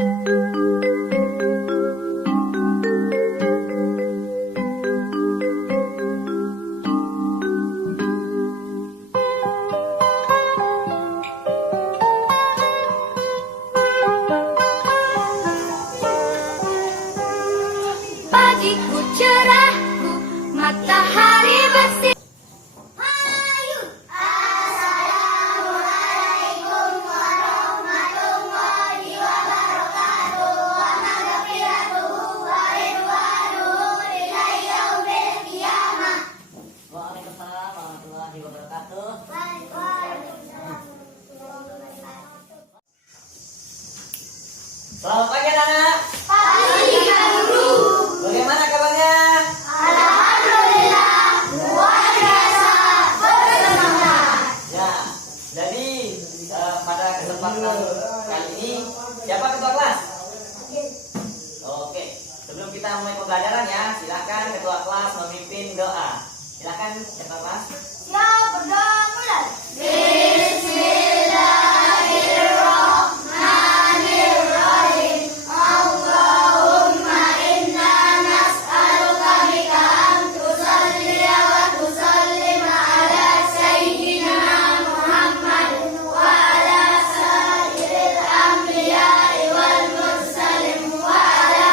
Pagiku cerahku, matahari bersih. Hayu, assalamualaikum warahmatullahi wabarakatuh. Wa maghfiratuhu wa ridwanuhu ila yaumil qiyamah. Waalaikumsalam warahmatullahi wabarakatuh. Selamat pagi anak-anak. Pagi, Pak Guru. Bagaimana kabarnya? Alhamdulillah, luar biasa bersemangat. Ya, jadi pada kesempatan kali ini siapa ketua kelas? Oke, sebelum kita mulai pembelajaran ya, silakan ketua kelas memimpin doa. Silakan ketua kelas. Siap, berdoa mulai. Bismillahirrahmanirrahim. Allahumma inna nas'aluka bika an tusalliya wa tusallima ala sayyidina Muhammad wa ala sairil anbiya'i wal mursalin wa ala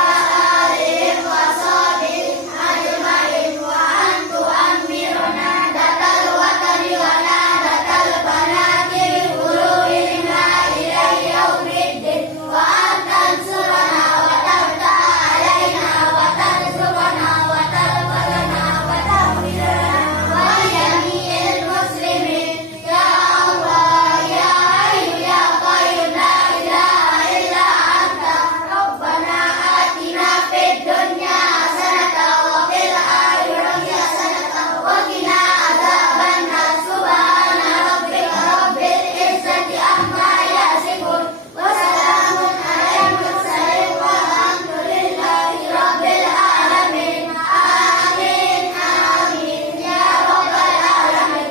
alihi wa sahbihi ajma'in wa an tu'ammiruna datal watani wa nadatal banati uluhina ila yaumiddin wa an tansurana wa tabta'a alaina wa tansurana wa tarfa'ana wa tahfirana wa jami'il muslimin ya Allah ya Hayyu ya Qayyum la ilaha illa anta rabbana atina fid dunya hasanatan wa fil akhirati hasanatan wa qina adzabannar subhana rabbika rabbil izzati amma yasifun wa salamun alal mursalin walhamdulillahi rabbil alamin amin amin ya rabbal alamin.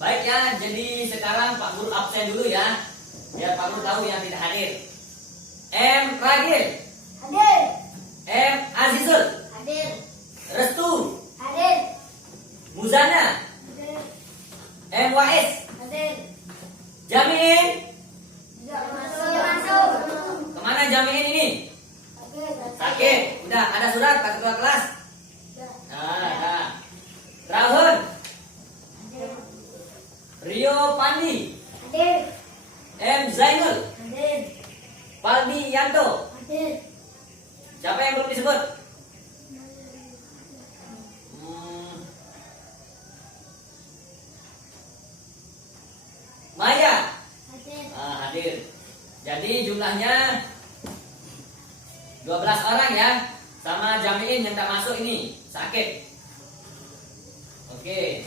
Baik ya, jadi sekarang Pak Guru absen dulu ya, biar Pak Guru tahu yang tidak hadir. M. Ragil, Hadir, M. Azizul, hadir, Restu, hadir, Muzana, hadir, M. Wais, hadir. Jamin. Masuk. Kemana Jamin ini? Sakit. Udah ada surat Pak Ketua kelas. Nah. Rahun, Rio Pandi, Hadir, M. Zainul, hadir, Paldi Yanto. hadir. Siapa yang belum disebut? Hmm. Maya. Hadir. Hadir. Jadi jumlahnya 12 orang ya. Sama Jamiin yang tak masuk ini sakit. Oke.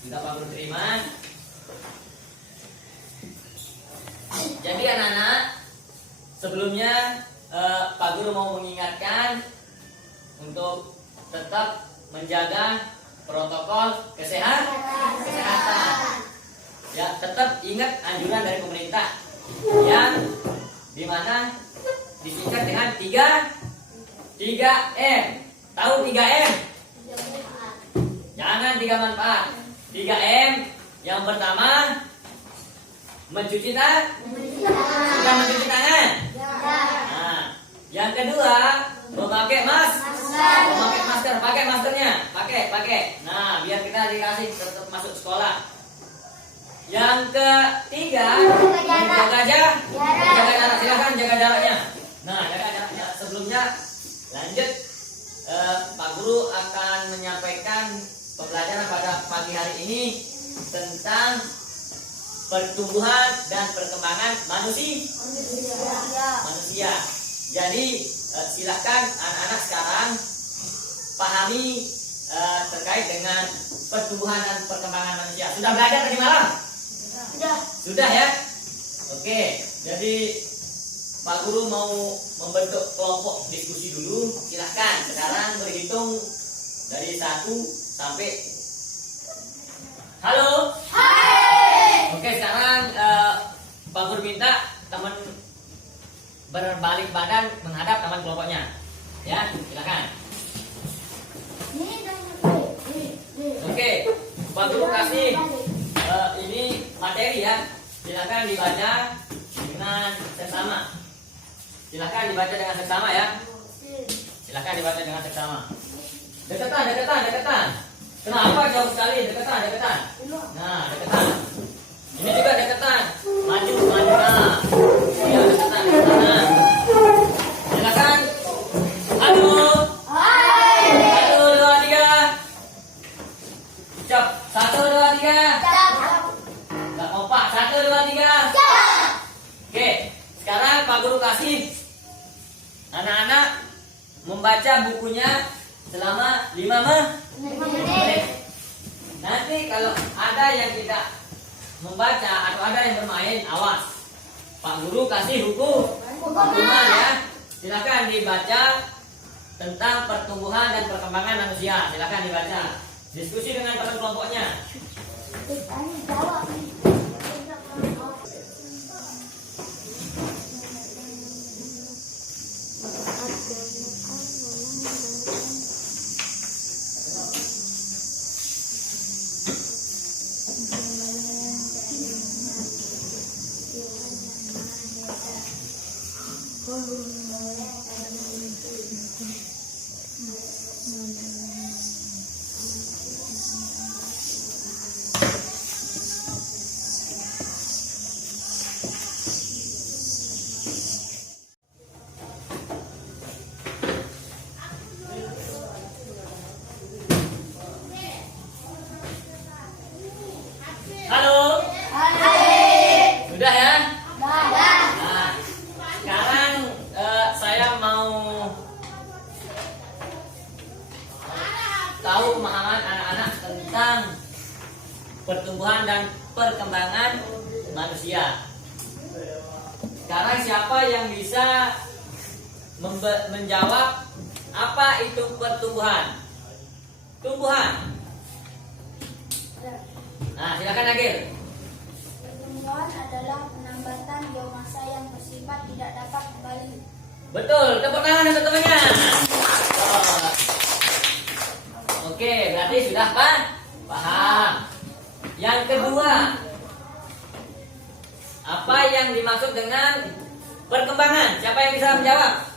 Sudah Pak Guru terima. Jadi anak-anak, sebelumnya Pak Guru mau mengingatkan untuk tetap menjaga protokol kesehatan. Ya, tetap ingat anjuran dari pemerintah yang dimana disingkat dengan 3M. Tahu 3M? Jangan 3 manfaat. 3M yang pertama mencuci tangan. Sudah mencuci tangan. Nah, yang kedua memakai masker. Pakai maskernya. Pakai. Nah, biar kita dikasih tetap masuk sekolah. Yang ketiga menjaga jarak. Silahkan jaga jaraknya. Nah, jaga jaraknya. Sebelumnya lanjut, Pak Guru akan menyampaikan pembelajaran pada pagi hari ini tentang pertumbuhan dan perkembangan manusia. Jadi silahkan anak-anak sekarang pahami terkait dengan pertumbuhan dan perkembangan manusia. Sudah belajar tadi malam? Sudah ya? Oke, jadi Pak Guru mau membentuk kelompok diskusi dulu. Silahkan sekarang berhitung dari 1 sampai. Halo? Hai. Oke, sekarang Pak Guru minta berbalik badan menghadap teman kelompoknya. Ya, silakan. Ini dan Oke, Pak Guru kasih ini materi ya. Silakan dibaca dengan seksama. Silakan dibaca dengan seksama ya. Silakan dibaca dengan seksama. Deketan. Kenapa jauh sekali? Deketan. Nah, deketan. Ini juga deketan. Maju. Nah. Ya, deketan. Nah. Silakan. Halo. Hai. 1, 2, 3. Ucap. 1, 2, 3. Gak kompak. 1, 2, 3. Oke. Sekarang Pak Guru kasih anak-anak membaca bukunya selama 5 menit. Nanti kalau ada yang tidak membaca atau ada yang bermain, awas. Pak Guru kasih hukuman ya. Silakan dibaca tentang pertumbuhan dan perkembangan manusia. Silakan dibaca. Diskusi dengan teman kelompoknya. Jawab. Halo, Hai. sudah ya? Dah. Nah, sekarang saya mau tahu pemahaman anak-anak tentang pertumbuhan dan perkembangan manusia. Sekarang siapa yang bisa menjawab apa itu pertumbuhan? Tumbuhan. Nah, silakan Agil. Pertumbuhan adalah penambatan biomasa yang bersifat tidak dapat kembali. Betul, tepuk tangan untuk temannya. Oh. Oke, berarti sudah paham. Yang kedua, apa yang dimaksud dengan perkembangan? Siapa yang bisa menjawab?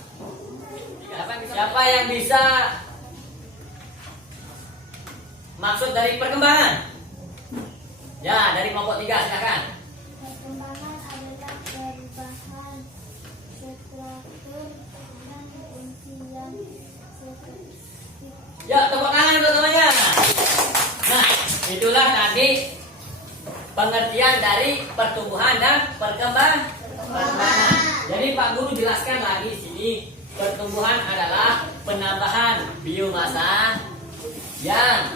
Siapa yang bisa maksud dari perkembangan? Ya, dari kelompok 3 silakan. Perkembangan adalah perubahan struktur dan fungsi yang Ya, tepuk tangan untuk temannya. Nah, itulah tadi pengertian dari pertumbuhan dan perkembangan. Jadi Pak Guru jelaskan lagi di sini, pertumbuhan adalah penambahan biomasa yang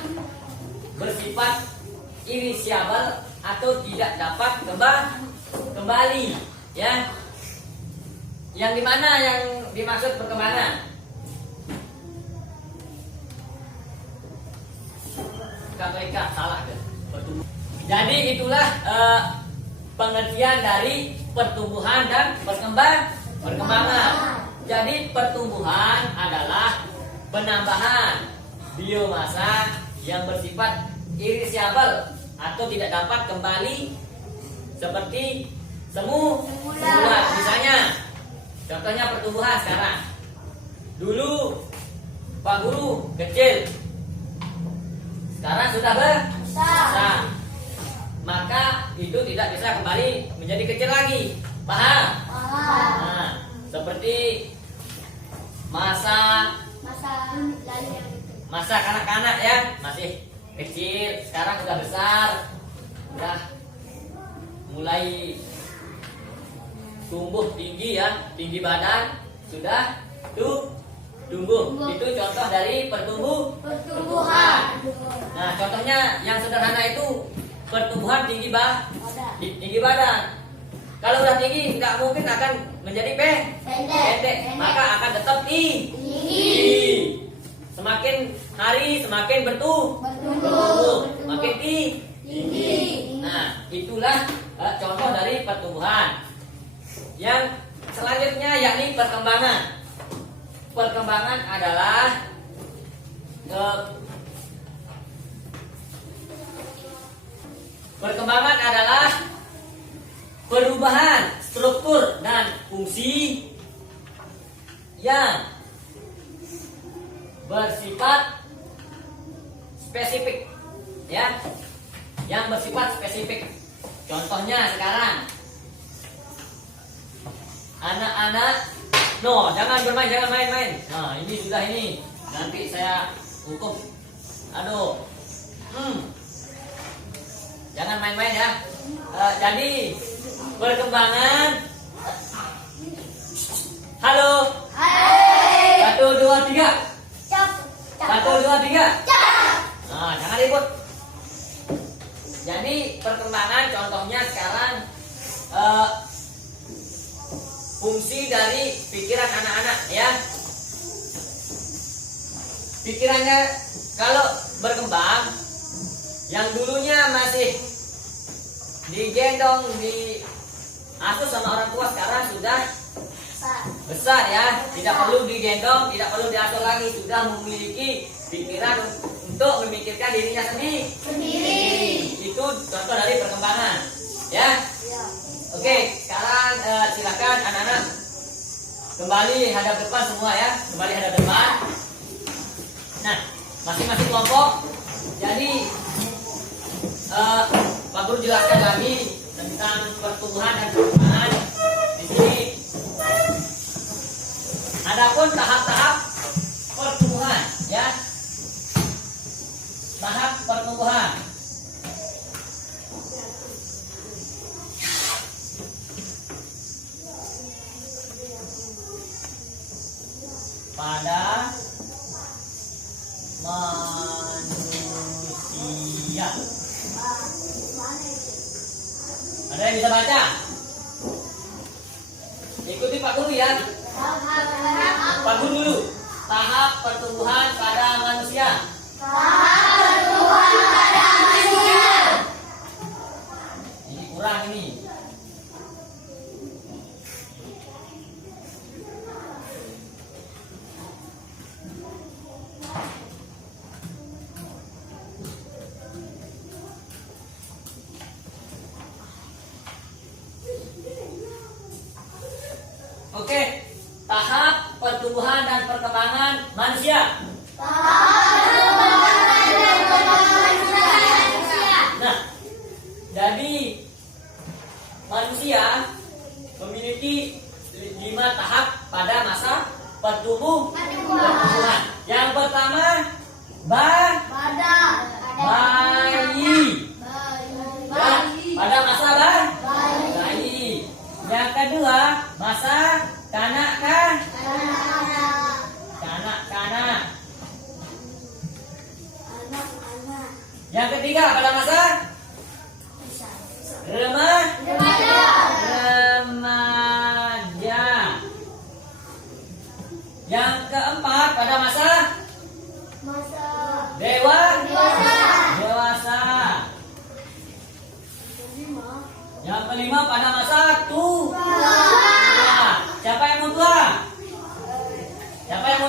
bersifat irreversibel atau tidak dapat kembali, ya. Yang dimana yang dimaksud perkembangan? KPK salah kan? Jadi itulah pengertian dari pertumbuhan dan perkembangan. Jadi pertumbuhan adalah penambahan biomasa yang bersifat irreversibel atau tidak dapat kembali seperti semula. Misalnya, contohnya pertumbuhan sekarang. Dulu Pak Guru kecil, sekarang sudah besar. Maka itu tidak bisa kembali menjadi kecil lagi. Paham? Nah, seperti masa kanak-kanak ya, masih kecil, sekarang udah besar, udah mulai tumbuh tinggi ya, tinggi badan sudah tumbuh. Itu contoh dari pertumbuhan. Nah, contohnya yang sederhana itu pertumbuhan tinggi badan. Kalau udah tinggi nggak mungkin akan menjadi pendek, maka akan tetap tinggi. Semakin hari semakin bertumbuh, makin tinggi. Nah, itulah contoh dari pertumbuhan. Yang selanjutnya yakni perkembangan. Perkembangan adalah perubahan struktur dan fungsi yang bersifat spesifik, ya, yang bersifat spesifik. Contohnya sekarang anak-anak, no, jangan bermain, jangan main-main. Nah, ini sudah ini, nanti saya hukum. Aduh, jangan main-main ya. Jadi perkembangan. Halo. Hai. 1, 2, 3. Cap. 1, 2, 3. Cap. Nah, jangan ribut. Jadi perkembangan contohnya sekarang fungsi dari pikiran anak-anak, ya. Pikirannya kalau berkembang, yang dulunya masih digendong, diasuh sama orang tua, sekarang sudah besar, ya. Tidak perlu digendong, tidak perlu diasuh lagi, sudah memiliki pikiran untuk memikirkan dirinya sendiri. Itu contoh dari perkembangan, ya. Oke, sekarang silakan anak-anak kembali hadap depan semua, ya. Kembali hadap depan. Nah, masing-masing kelompok. Jadi Pak Guru jelaskan lagi tentang pertumbuhan dan perkembangan di sini. Adapun tahap-tahap pertumbuhan, ya. Tahap pertumbuhan. Pada manusia. Ada yang bisa baca? Ikuti Pak Guru, ya. Pak Guru dulu. Tahap pertumbuhan pada manusia. Ini kurang ini. Oke, tahap pertumbuhan dan perkembangan manusia. Nah, jadi manusia memiliki 5 tahap pada masa pertumbuhan. Yang pertama, bayi. Ya, pada masa bayi. Yang kedua, masa kanak-kanak. Yang ketiga, pada masa remaja. Yang keempat, pada masa dewasa. Yang kelima, pada masa tua. Siapa yang mau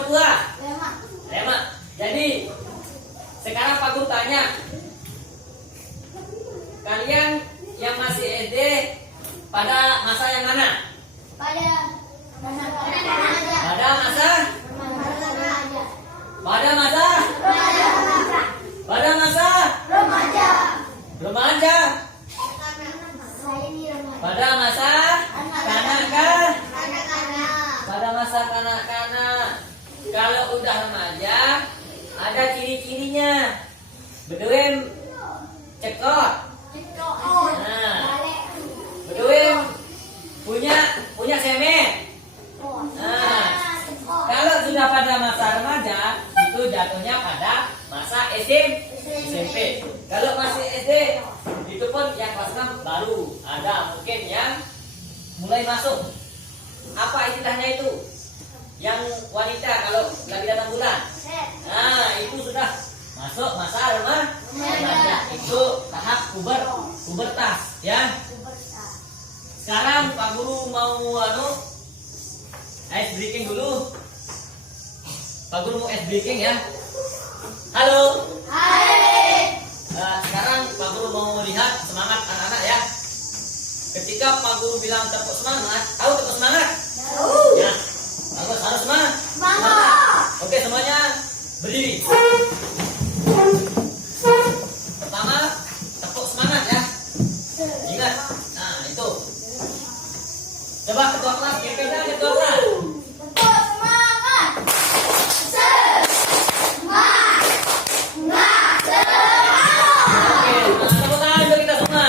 tua? Rema. Jadi sekarang Pak Guru tanya, kalian yang masih SD pada masa yang mana? Pada masa remaja. Pada masa kanak-kanak. Pada masa kanak-kanak. Kalau udah remaja, ada ciri-cirinya. Beduin cekot. Nah, beduin punya semen. Nah, kalau sudah pada masa remaja, itu jatuhnya pada masa SMP. Kalau masih SD, itu pun yang kelas 6 baru ada mungkin yang mulai masuk. Apa istilahnya itu? Yang wanita kalau lagi datang bulan. Nah, itu sudah masuk masa remaja. Itu tahap pubertas, ya. Sekarang Pak Guru mau breaking dulu. Pak Guru mau ice breaking ya. Halo. Hai. Sekarang Pak Guru mau lihat semangat anak-anak ya. Ketika Pak Guru bilang tepuk semangat, tahu tepuk semangat? Tahu. Ya. Bagus, harus semangat. Semangat. Oke, semuanya berdiri. Pertama, tepuk semangat ya. Ingat. Nah, itu. Coba ketua kelas, ketua kelas. Tepuk semangat. Semangat. Oke, tepuk tangan untuk kita semua.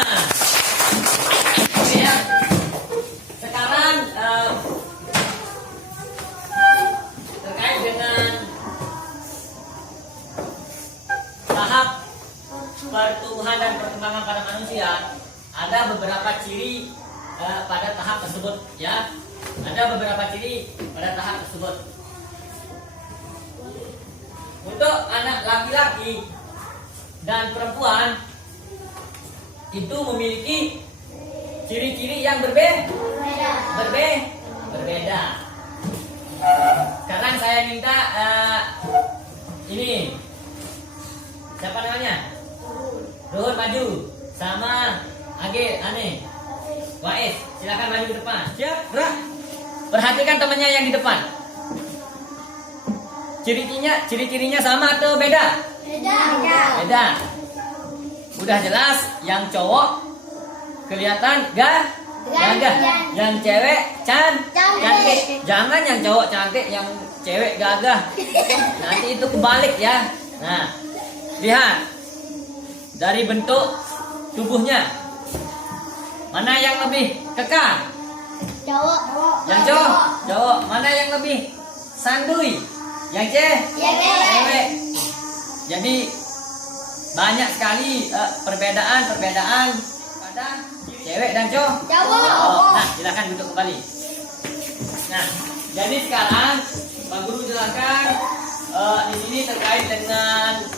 Oke ya. Sekarang terkait dengan tahap pertumbuhan dan perkembangan pada manusia, ada beberapa ciri pada tahap tersebut ya. Ada beberapa ciri pada tahap tersebut. Untuk anak laki-laki dan perempuan itu memiliki ciri-ciri yang berbeda. Sekarang saya minta ini siapa namanya? Ruhut maju sama Agil, Ane, Wais, silakan maju ke depan. Siap, gerak. Perhatikan temannya yang di depan. Ciri-cirinya sama atau beda? Beda. Udah jelas, yang cowok kelihatan gagah, yang cewek cantik. Jangan yang cowok cantik, yang cewek gagah. Nanti itu kebalik ya. Nah, lihat dari bentuk tubuhnya, mana yang lebih kekar? Yang cowok. Mana yang lebih santuy? Yang cewek. Jadi banyak sekali perbedaan pada cewek dan cowok. Nah, silakan duduk kembali. Nah, jadi sekarang Pak Guru jelaskan di sini terkait dengan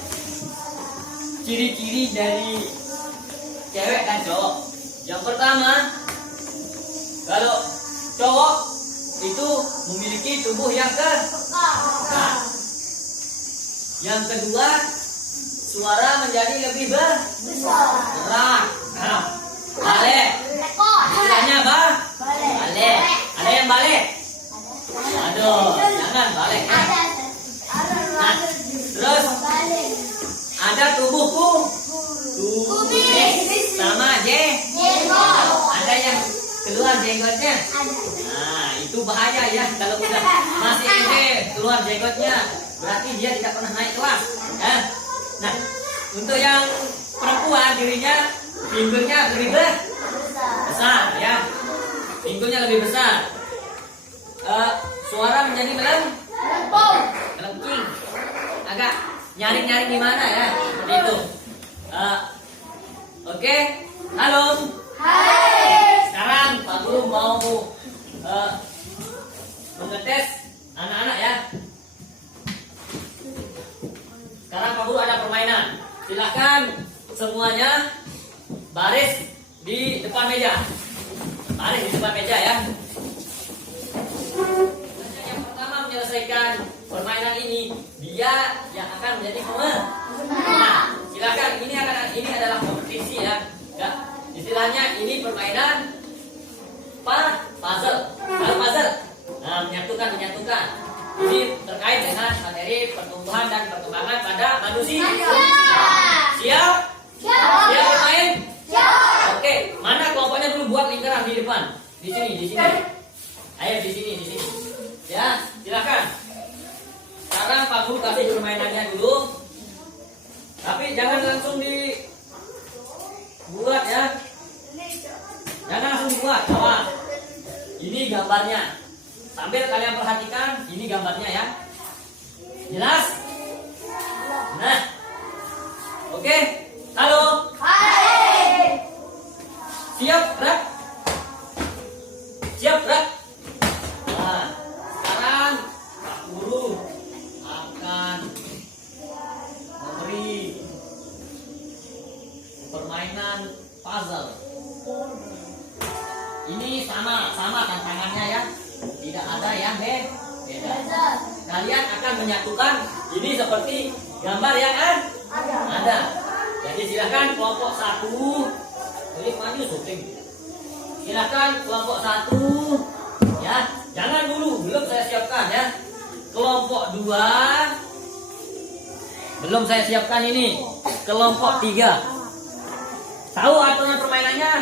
ciri-ciri dari cewek dan cowok. Yang pertama, kalau cowok itu memiliki tubuh yang kekar. Yang kedua, suara menjadi lebih berat. Nah, balik. Istilahnya apa? Balik. Ada yang balik? Aduh, jangan balik. Nah, terus ada tubuhku. Sama ada yang keluar jenggotnya. Nah, itu bahaya ya. Kalau udah masih ente keluar jenggotnya, berarti dia tidak pernah naik kelas ya. Nah, untuk yang perempuan dirinya pinggulnya lebih besar ya. Pinggulnya lebih besar. Suara menjadi melengking. Agak nyaring-nyaring di mana ya. Seperti itu. Oke. Halo. Hai. Sekarang Pak Guru mau mengetes anak-anak ya. Sekarang Pak Guru ada permainan. Silakan semuanya baris di depan meja. Baris di depan meja ya. Yang pertama menyelesaikan permainan ini, dia yang akan menjadi pemenang. Nah, silakan, ini adalah kompetisi ya. Istilahnya ini permainan puzzle. Nah, menyatukan. Ini terkait dengan materi pertumbuhan dan perkembangan pada manusia. Siap? Siap bermain? Oke, mana kelompoknya dulu buat lingkaran di depan. Di sini. Ayo di sini. Ya, silakan. Sekarang Pak Guru kasih permainannya dulu. Tapi jangan langsung dibuat ya. Jangan langsung dibuat. Awas. Ini gambarnya. Sambil kalian perhatikan, ini gambarnya ya. Jelas? Nah. Oke. Halo. Hai. Siap, gerak. Nah, sekarang Pak Guru akan memberi permainan puzzle. Ini sama tantangannya ya. Tidak ada yang beda. Kalian akan menyatukan ini seperti gambar yang ada. Jadi silakan kelompok 1. Jadi maju syuting. Silakan kelompok 1 ya. Jangan dulu, belum saya siapkan ya. Kelompok 2 belum saya siapkan ini. Kelompok 3. Tahu aturan permainannya?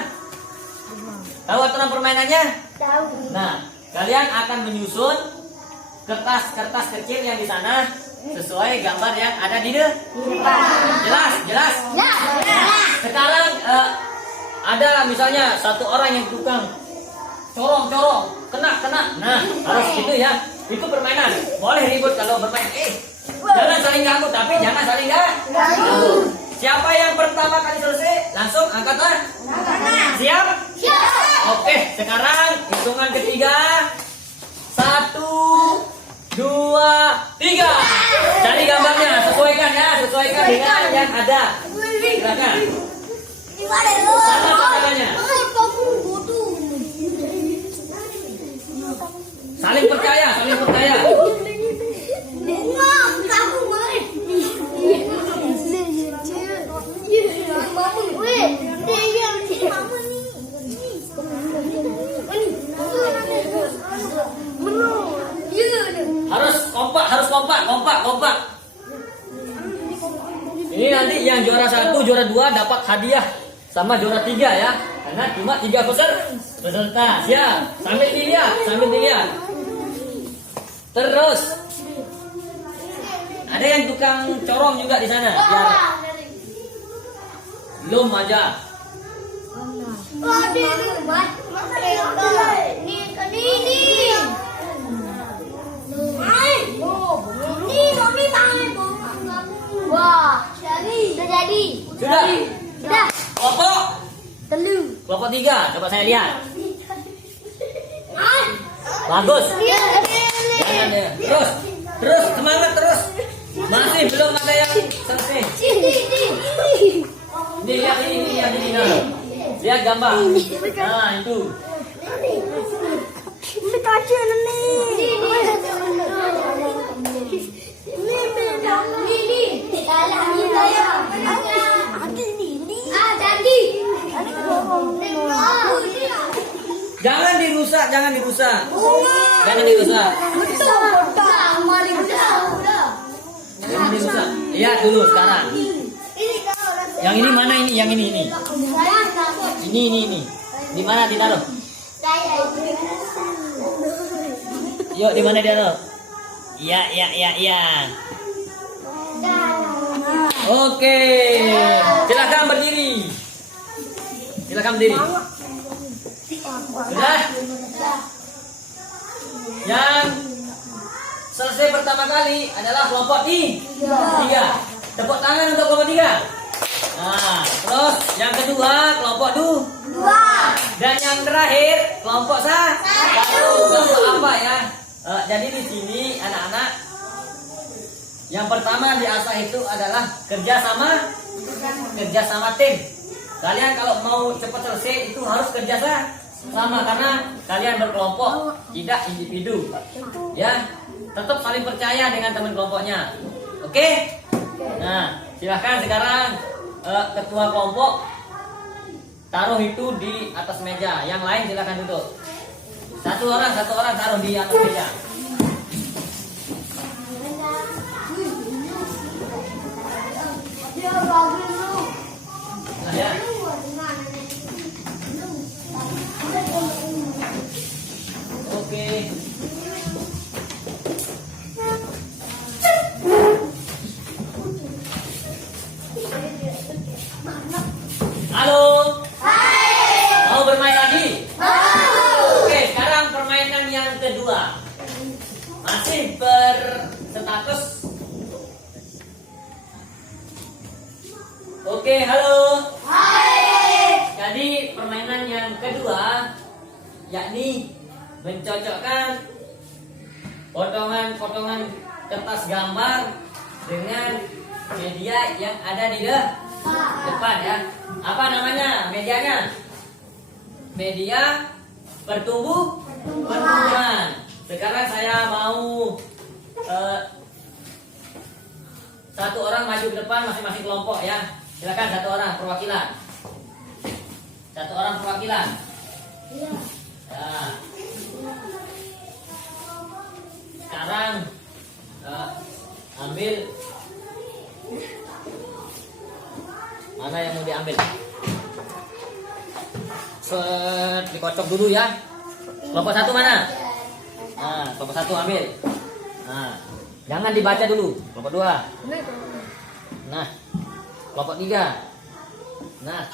Tahu aturan permainannya? Nah, kalian akan menyusun kertas-kertas kecil yang di sana sesuai gambar yang ada di depan. Jelas? Sekarang ada misalnya satu orang yang tukang corong, kena. Nah, harus gitu ya. Itu permainan. Boleh ribut kalau bermain. Jangan saling ganggu, tapi jangan saling ganggu. Siapa yang pertama kali selesai, langsung angkat tangan. Siap? Oke, sekarang hitungan ketiga. 1, 2, 3. Cari gambarnya, sesuaikan dengan yang ada. Silakan. Sama tangannya. Saling percaya. Harus kompak. Ini nanti yang juara 1, juara 2 dapat hadiah sama juara 3 ya. Karena cuma 3 peserta. Siap. Sambil dilihat. Terus ada yang tukang corong juga di sana. Biar belum aja. Sudah. Kelompok 3, coba saya lihat. Bagus. Terus semangat terus. Masih belum ada yang selesai. Ini lihat ini. Lihat gambar. Nah, itu. Jangan dirusak. Lihat dulu sekarang. Yang ini mana ini? Yang ini. Ini. Di mana ditaruh? Yuk, di mana ditaruh? Iya. Oke. Silakan berdiri. Sudah? Yang selesai pertama kali adalah kelompok 3. Tepuk tangan untuk kelompok 3. Nah, terus yang kedua kelompok 2. Dan yang terakhir kelompok 1. Kelompok apa ya? Jadi di sini anak-anak yang pertama diasah itu adalah kerja sama tim. Kalian kalau mau cepat selesai itu harus kerja sama karena kalian berkelompok, tidak individu. Ya, tetap saling percaya dengan teman kelompoknya. Oke? Nah, silahkan sekarang ketua kelompok taruh itu di atas meja. Yang lain silahkan duduk. Satu orang taruh di atas meja. Nah, ya. Oke. Halo. Hai. Mau bermain lagi? Oke, sekarang permainan yang kedua. Masih berstatus. Oke, halo. Hai. Jadi permainan yang kedua yakni mencocokkan potongan-potongan kertas gambar dengan media yang ada di depan ya. Apa namanya medianya? Media pertumbuhan. Sekarang saya mau maju ke depan masing-masing kelompok ya. Silakan satu orang perwakilan. Satu orang perwakilan. Iya. Ya. Sekarang ambil mana yang mau diambil. Dikocok dulu ya. Kelompok satu mana? Nah, kelompok satu ambil. Nah, jangan dibaca dulu. Kelompok dua. Nah, kelompok tiga. Nah,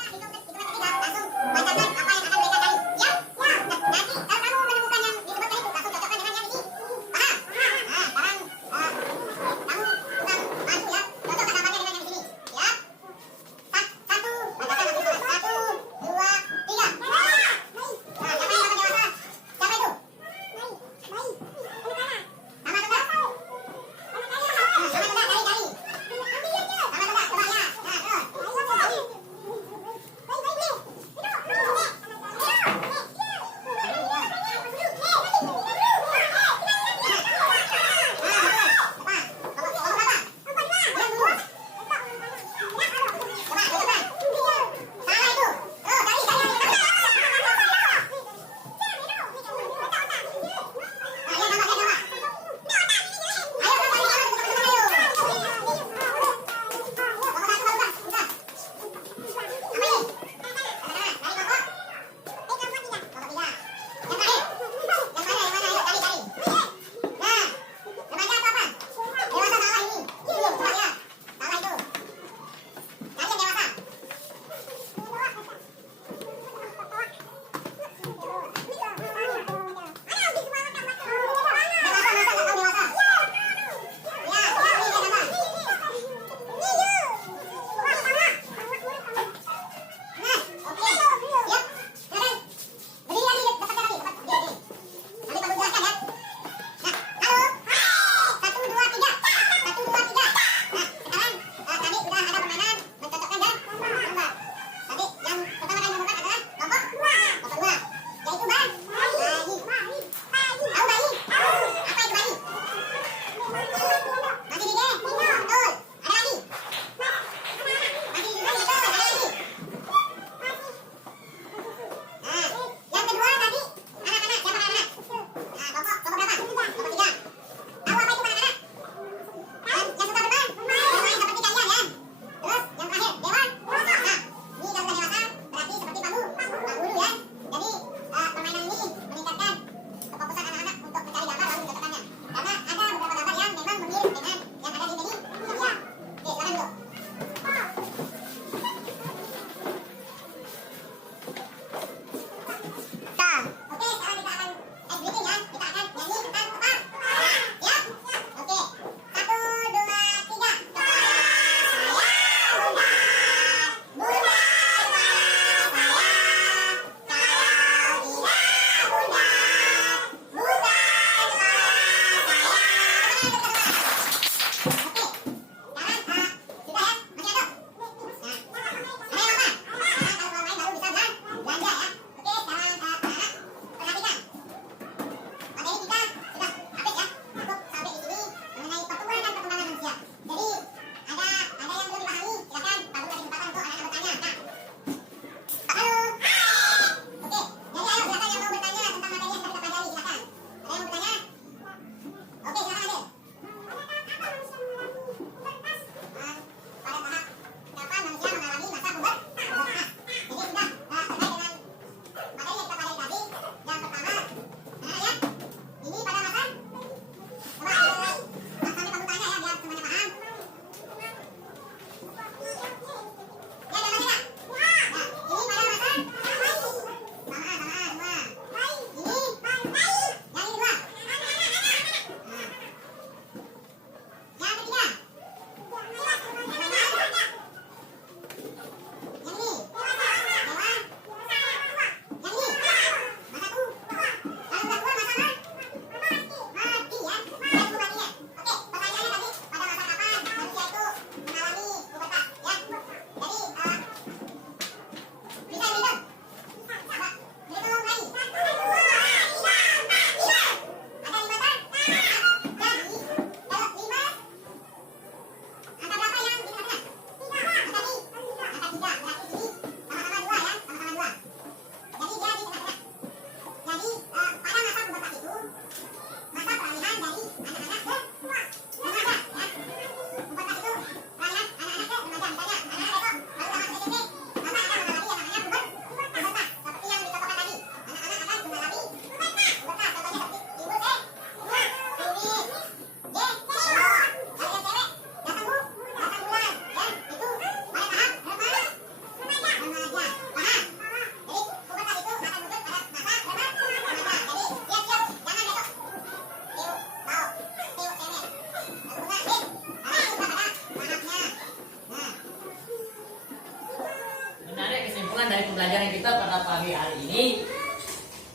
pembelajaran kita pada pagi hari ini,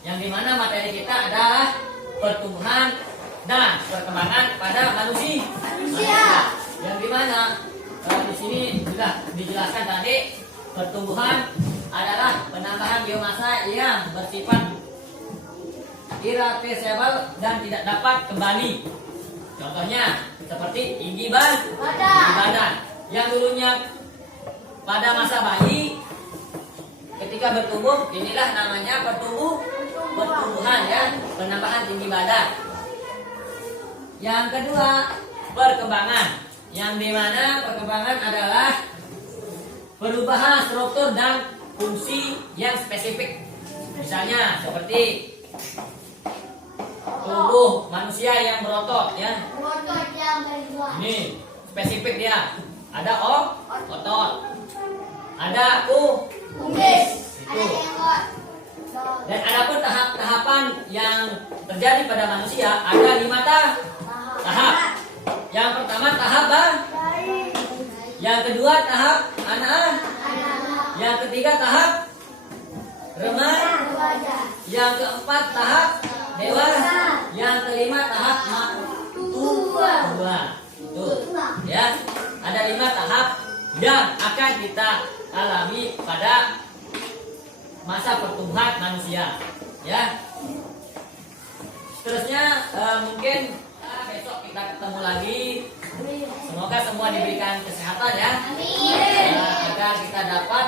yang dimana materi kita adalah pertumbuhan dan perkembangan pada manusia. Yang dimana di sini sudah dijelaskan tadi, pertumbuhan adalah penambahan biomasa yang bersifat irreversible dan tidak dapat kembali. Contohnya seperti tinggi badan yang dulunya pada masa bayi ketika bertumbuh, inilah namanya pertumbuhan ya, penambahan tinggi badan. Yang kedua, perkembangan, yang dimana perkembangan adalah perubahan struktur dan fungsi yang spesifik. Misalnya seperti tubuh manusia yang berotot ya. Ini spesifik dia. Ada otot, ada kumis. Itu. Dan ada pun tahap-tahapan yang terjadi pada manusia, ada 5 tahap. Yang pertama tahap bayi. Yang kedua tahap anak. Yang ketiga tahap remaja. Yang keempat tahap dewasa. Yang kelima tahap tua. Itu ya. Ada 5 tahap yang akan kita alami pada masa pertumbuhan manusia ya. Seterusnya mungkin besok kita ketemu lagi. Semoga semua diberikan kesehatan ya, agar kita dapat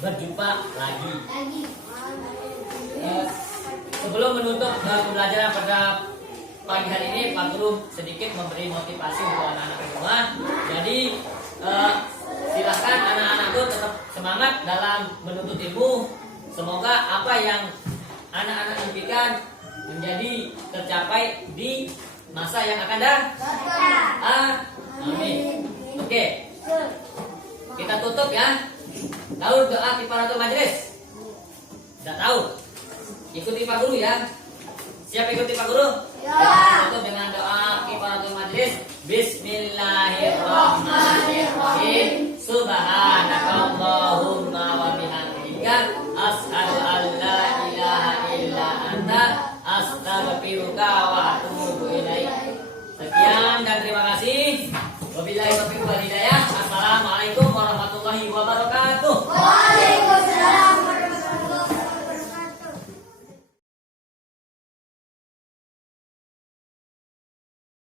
berjumpa lagi. Sebelum menutup pembelajaran pada pagi hari ini, Pak Guru sedikit memberi motivasi untuk anak-anak semua. Jadi silahkan anak-anak itu tetap semangat dalam menuntut ilmu. Semoga apa yang anak-anak impikan menjadi tercapai di masa yang akan datang. Amin. Oke, kita tutup ya. Tahu doa kifaratul majelis? Sudah tahu? Ikuti Pak Guru ya. Siap ikuti Pak Guru? Ya. Kita tutup dengan doa kifaratul majelis. Bismillahirrahmanirrahim. Subhanakallahumma wa bihamdika asyhadu an la ilaha illa anta astaghfiruka wa atubu ilaik. Sekian dan terima kasih. Wabillahi taufiq wal hidayah. Assalamualaikum warahmatullahi wabarakatuh.